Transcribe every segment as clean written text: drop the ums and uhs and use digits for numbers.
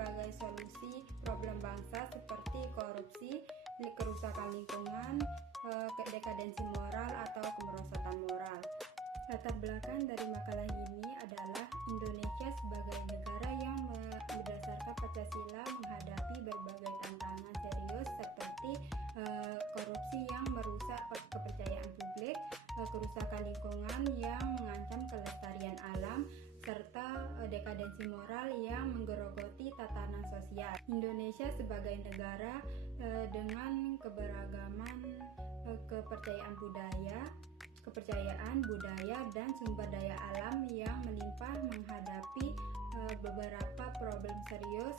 sebagai solusi problem bangsa seperti korupsi, kerusakan lingkungan, dekadensi moral atau kemerosotan moral. Latar belakang dari makalah ini adalah Indonesia sebagai negara yang berdasarkan Pancasila menghadapi berbagai tantangan serius seperti korupsi yang merusak kepercayaan publik, kerusakan lingkungan yang mengancam kelestarian alam, serta dekadensi moral yang menggerogoti tatanan sosial. Indonesia sebagai negara dengan keberagaman kepercayaan budaya dan sumber daya alam yang melimpah menghadapi beberapa problem serius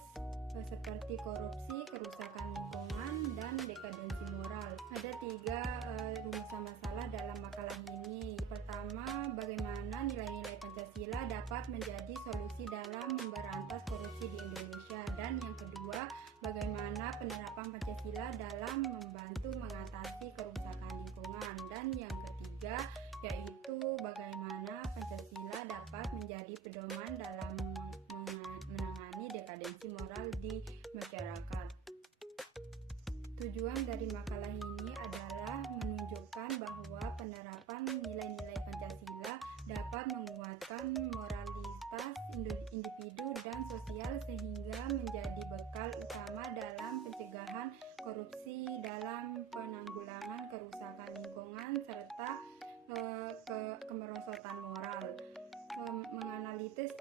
seperti korupsi, kerusakan lingkungan, dan dekadensi moral. Ada 3 rumusan masalah dalam makalah ini. Pertama, bagaimana nilai-nilai Pancasila dapat menjadi solusi dalam memberantas korupsi di Indonesia, dan yang kedua, bagaimana penerapan Pancasila dalam membantu mengatasi kerusakan lingkungan, dan yang ketiga yaitu bagaimana Pancasila dapat menjadi pedoman dalam menangani dekadensi moral di masyarakat. Tujuan dari makalah ini adalah menunjukkan bahwa penerapan nilai-nilai Pancasila dapat menguatkan moralitas individu dan sosial sehingga menjadi bekal utama dalam pencegahan korupsi, dalam penanggulangan kerusakan lingkungan, serta kemerosotan moral. Menganalisis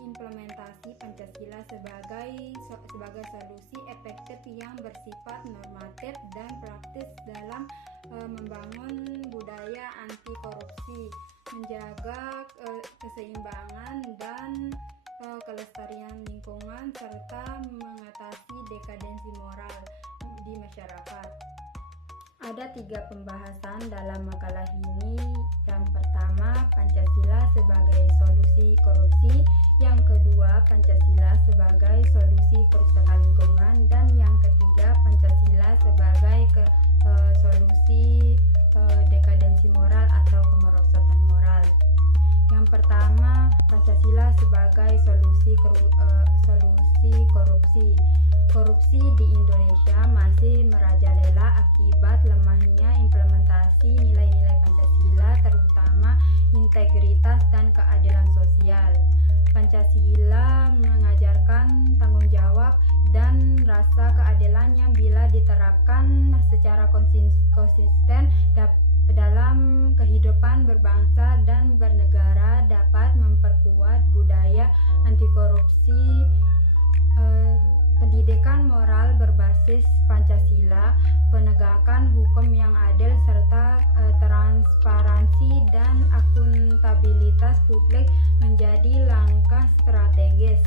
implementasi Pancasila sebagai solusi efektif yang bersifat normatif dan praktis dalam membangun budaya anti korupsi, menjaga keseimbangan dan kelestarian lingkungan, serta mengatasi dekadensi moral di masyarakat. Ada 3 pembahasan dalam makalah ini. Yang pertama, Pancasila sebagai solusi korupsi. Yang kedua, Pancasila sebagai solusi kerusakan lingkungan. Dan yang ketiga, Pancasila sebagai solusi dekadensi moral atau kemerosotan moral. Yang pertama, Pancasila sebagai solusi korupsi. Korupsi di Indonesia masih merajalela akibat lemahnya implementasi nilai-nilai Pancasila, terutama integritas dan keadilan sosial. Pancasila mengajarkan tanggung jawab dan rasa keadilan yang bila diterapkan secara konsisten dalam kehidupan berbangsa dan bernegara dapat memperkuat budaya anti korupsi. Pendidikan moral berbasis Pancasila, penegakan hukum yang adil, serta transparansi dan akuntabilitas publik menjadi langkah strategis.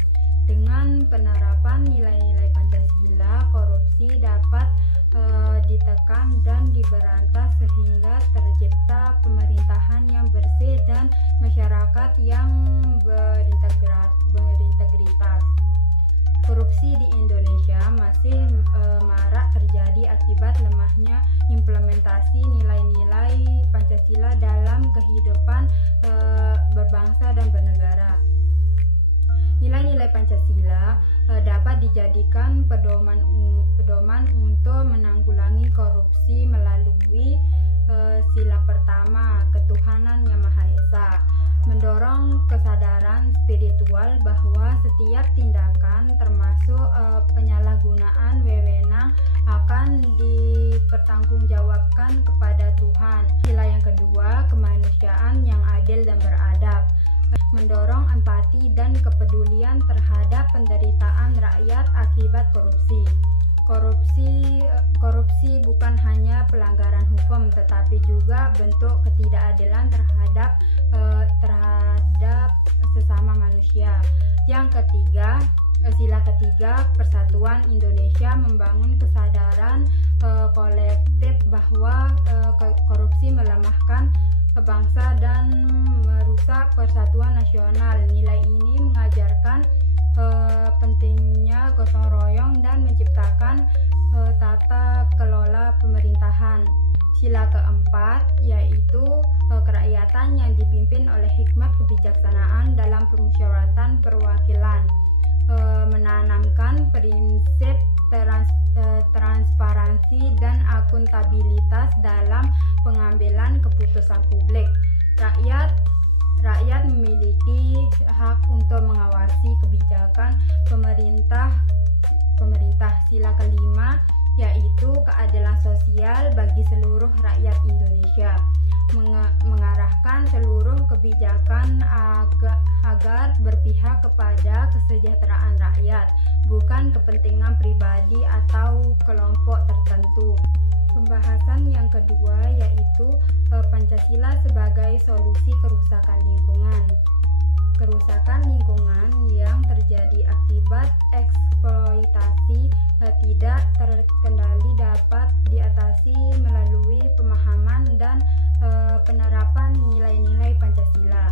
Dengan penerapan nilai-nilai Pancasila, korupsi dapat ditekan dan diberantas sehingga tercipta pemerintahan yang bersih dan masyarakat yang berintegritas. Korupsi di Indonesia masih marak terjadi akibat lemahnya implementasi nilai-nilai Pancasila dalam kehidupan berbangsa dan bernegara. Nilai-nilai Pancasila dapat dijadikan pedoman untuk menanggulangi korupsi melalui sila pertama, ketuhanan yang Maha Esa, mendorong kesadaran spiritual bahwa setiap tindakan termasuk penyalahgunaan wewenang akan dipertanggungjawabkan kepada Tuhan. Sila yang kedua, kemanusiaan yang adil dan beradab, mendorong empati dan kepedulian terhadap penderitaan rakyat akibat korupsi. Korupsi bukan hanya pelanggaran hukum, tetapi juga bentuk ketidakadilan terhadap sesama manusia. Yang ketiga, sila ketiga, persatuan Indonesia membangun kesadaran kolektif bahwa korupsi melemahkan bangsa dan merusak persatuan nasional. Nilai ini mengajarkan pentingnya gotong royong dan menciptakan tata kelola pemerintahan. Sila keempat yaitu kerakyatan yang dipimpin oleh hikmat kebijaksanaan dalam permusyawaratan perwakilan. menanamkan prinsip transparansi dan akuntabilitas dalam pengambilan keputusan publik. Rakyat memiliki hak untuk mengawasi kebijakan pemerintah. Sila kelima yaitu keadilan sosial bagi seluruh rakyat Indonesia, mengarahkan seluruh kebijakan agar berpihak kepada kesejahteraan rakyat, bukan kepentingan pribadi atau kelompok tertentu. Pembahasan yang kedua yaitu Pancasila sebagai solusi kerusakan lingkungan. Kerusakan lingkungan yang terjadi akibat eksploitasi tidak terkendali dapat diatasi melalui pemahaman dan penerapan nilai-nilai Pancasila.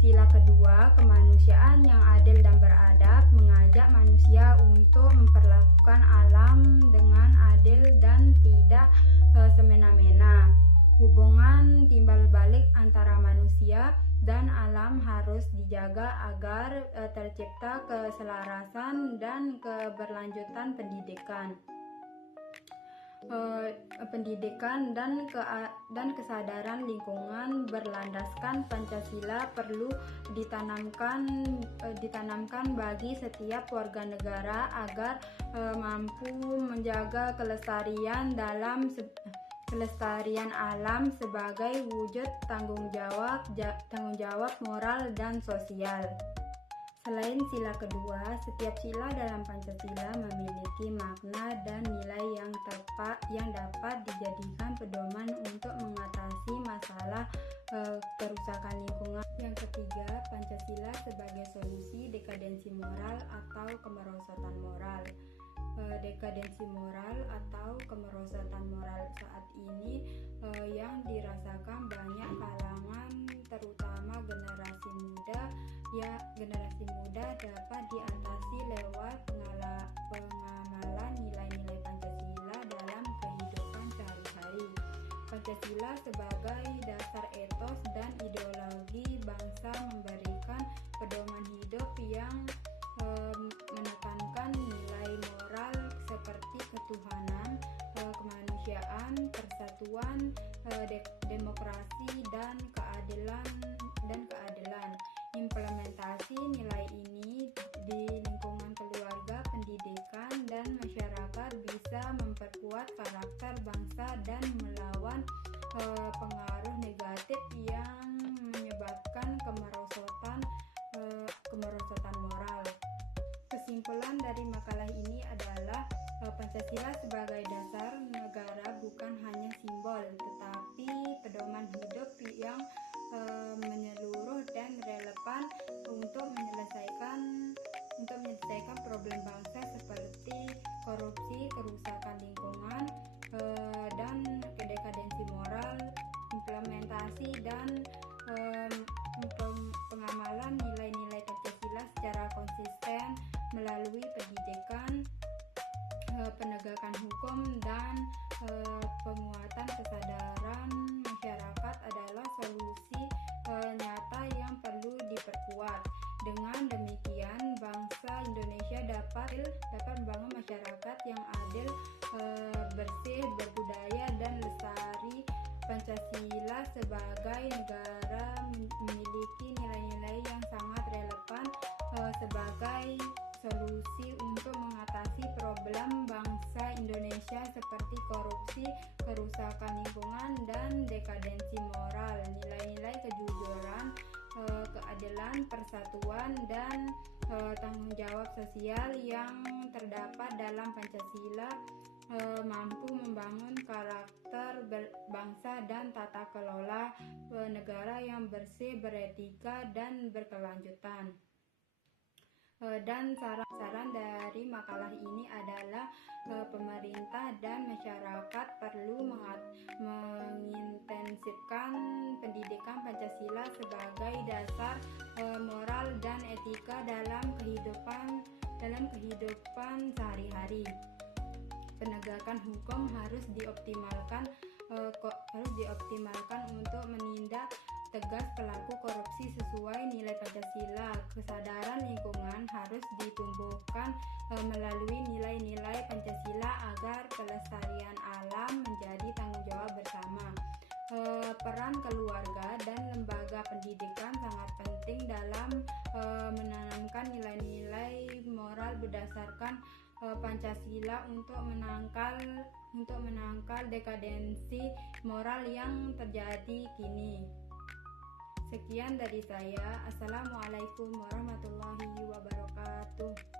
Sila kedua, kemanusiaan yang adil dan beradab, mengajak manusia untuk memperlakukan alam dengan adil dan tidak semena-mena. Hubungan timbal balik antara manusia dan alam harus dijaga agar tercipta keselarasan dan keberlanjutan pendidikan dan kesadaran lingkungan berlandaskan Pancasila perlu ditanamkan bagi setiap warga negara agar mampu menjaga kelestarian alam sebagai wujud tanggung jawab moral dan sosial. Selain sila kedua, setiap sila dalam Pancasila memiliki makna dan nilai yang dapat dijadikan pedoman untuk mengatasi masalah kerusakan lingkungan. Yang ketiga, Pancasila sebagai solusi dekadensi moral atau kemerosotan moral. Dekadensi moral atau kemerosotan moral saat ini yang dirasakan banyak kalangan, terutama generasi muda dapat diatasi lewat pengamalan nilai-nilai Pancasila dalam kehidupan sehari-hari. Pancasila sebagai dasar etos dan ideologi bangsa memberikan pedoman hidup yang menekankan nilai moral seperti ketuhanan, kemanusiaan, persatuan, demokrasi dan keadilan. Implementasi nilai ini di lingkungan keluarga, pendidikan, dan masyarakat bisa memperkuat karakter bangsa dan melawan pengaruh negatif yang menyebabkan kemerosotan moral. Kesimpulan dari makalah ini adalah Pancasila sebagai dasar negara bukan hanya simbol, tetapi pedoman hidup yang menyeluruh dan relevan untuk menyelesaikan problem bangsa seperti korupsi, kerusakan lingkungan, dan dekadensi moral. Implementasi dan pengamalan nilai-nilai Pancasila secara konsisten melalui pendidikan, penegakan hukum, dan penguatan kesadaran masyarakat adalah solusi nyata yang perlu diperkuat. Dengan demikian, bangsa Indonesia dapat membangun masyarakat yang adil, bersih, berbudaya, dan lestari. Pancasila sebagai negara memiliki nilai-nilai yang sangat relevan sebagai solusi untuk mengatasi problem bangsa Indonesia seperti korupsi, kerusakan lingkungan, dan dekadensi moral. Nilai-nilai kejujuran, keadilan, persatuan, dan tanggung jawab sosial yang terdapat dalam Pancasila mampu membangun karakter bangsa dan tata kelola negara yang bersih, beretika, dan berkelanjutan. Dan saran dari makalah ini adalah pemerintah dan masyarakat perlu mengintensifkan pendidikan Pancasila sebagai dasar moral dan etika dalam kehidupan sehari-hari. Penegakan hukum harus dioptimalkan harus dioptimalkan untuk menindak tegas pelaku korupsi sesuai nilai Pancasila. Kesadaran lingkungan harus ditumbuhkan melalui nilai-nilai Pancasila agar pelestarian alam menjadi tanggung jawab bersama. Peran keluarga dan lembaga pendidikan sangat penting dalam menanamkan nilai-nilai moral berdasarkan Pancasila untuk menangkal dekadensi moral yang terjadi kini. Sekian dari saya. Assalamualaikum warahmatullahi wabarakatuh.